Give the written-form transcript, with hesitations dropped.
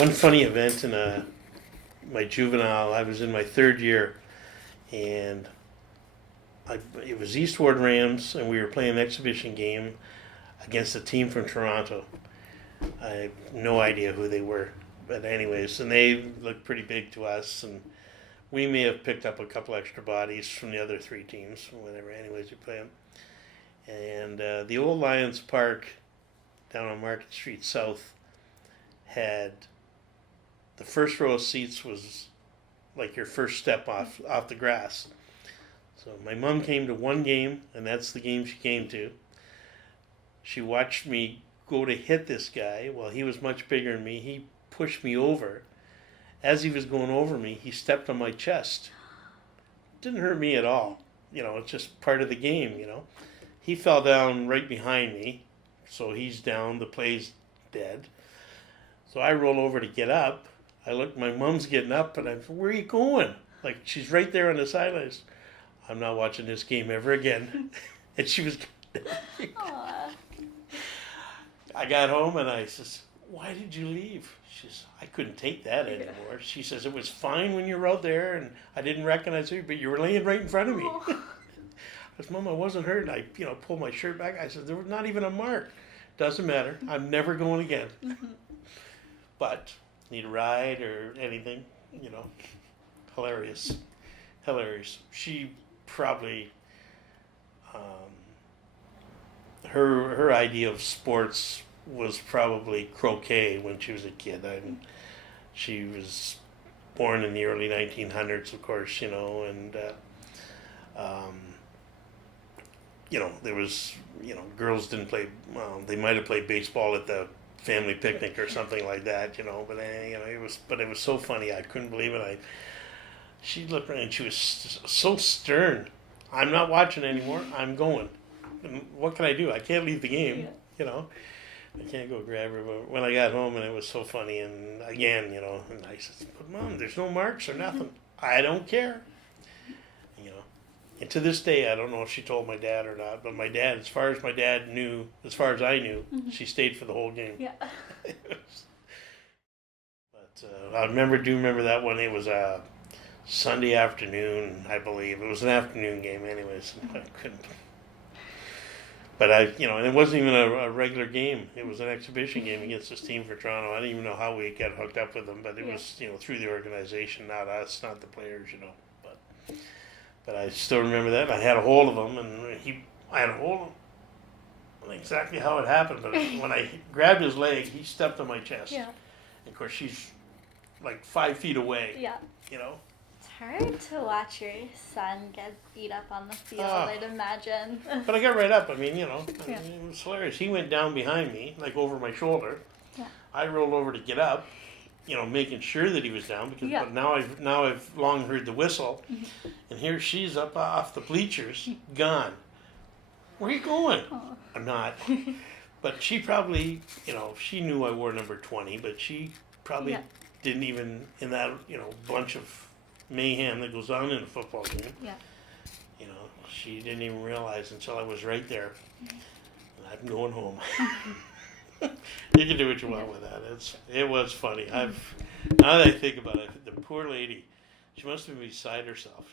one funny event in my juvenile. I was in my third year, and it was Eastward Rams, and we were playing an exhibition game against a team from Toronto. I have no idea who they were, but anyways, and they looked pretty big to us, and we may have picked up a couple extra bodies from the other three teams, whatever. Anyways, we play them, and the old Lions Park down on Market Street South had the first row of seats was like your first step off the grass. So my mom came to one game, and that's the game she came to. She watched me go to hit this guy. Well, he was much bigger than me. He pushed me over. As he was going over me, he stepped on my chest. Didn't hurt me at all. It's just part of the game, He fell down right behind me. So he's down. The play's dead. So I roll over to get up. I look, my mom's getting up, and I'm, where are you going? Like, she's right there on the sidelines. I'm not watching this game ever again. And she was... Aww. I got home, and I says, why did you leave? She says, I couldn't take that anymore. She says, it was fine when you were out there, and I didn't recognize you, but you were laying right in front of me. I said, Mom, I wasn't hurt. I, pulled my shirt back. I said, there was not even a mark. Doesn't matter. I'm never going again. But need a ride or anything, hilarious. She probably, her idea of sports was probably croquet when she was a kid. She was born in the early 1900s, of course, and there was, girls didn't play, well, they might have played baseball at the family picnic or something like that, but it was so funny. I couldn't believe it. She looked around and she was so stern. I'm not watching anymore. I'm going. And what can I do? I can't leave the game, I can't go grab her. But when I got home, and it was so funny, and again, and I said, but Mom, there's no marks or nothing. I don't care. And to this day, I don't know if she told my dad or not, but my dad, as far as I knew, she stayed for the whole game. Yeah. But I remember that one. It was a Sunday afternoon, I believe. It was an afternoon game anyways. I couldn't. But and it wasn't even a regular game. It was an exhibition game against this team for Toronto. I didn't even know how we got hooked up with them, but it was, through the organization, not us, not the players, But I still remember that. I had a hold of him, and I had a hold of him. I don't know exactly how it happened, but when I grabbed his leg, he stepped on my chest. Yeah. And of course, she's like 5 feet away. Yeah. It's hard to watch your son get beat up on the field, I'd imagine. But I got right up. It was hilarious. He went down behind me, like over my shoulder. Yeah. I rolled over to get up, making sure that he was down, because but now I've long heard the whistle, and here she's up off the bleachers, gone. Where are you going? Oh. I'm not. But she probably, she knew I wore number 20, but she probably didn't even, in that, bunch of mayhem that goes on in a football game. Yeah. She didn't even realize until I was right there. And I'm going home. You can do what you want with that. It was funny. Now that I think about it, the poor lady, she must have been beside herself,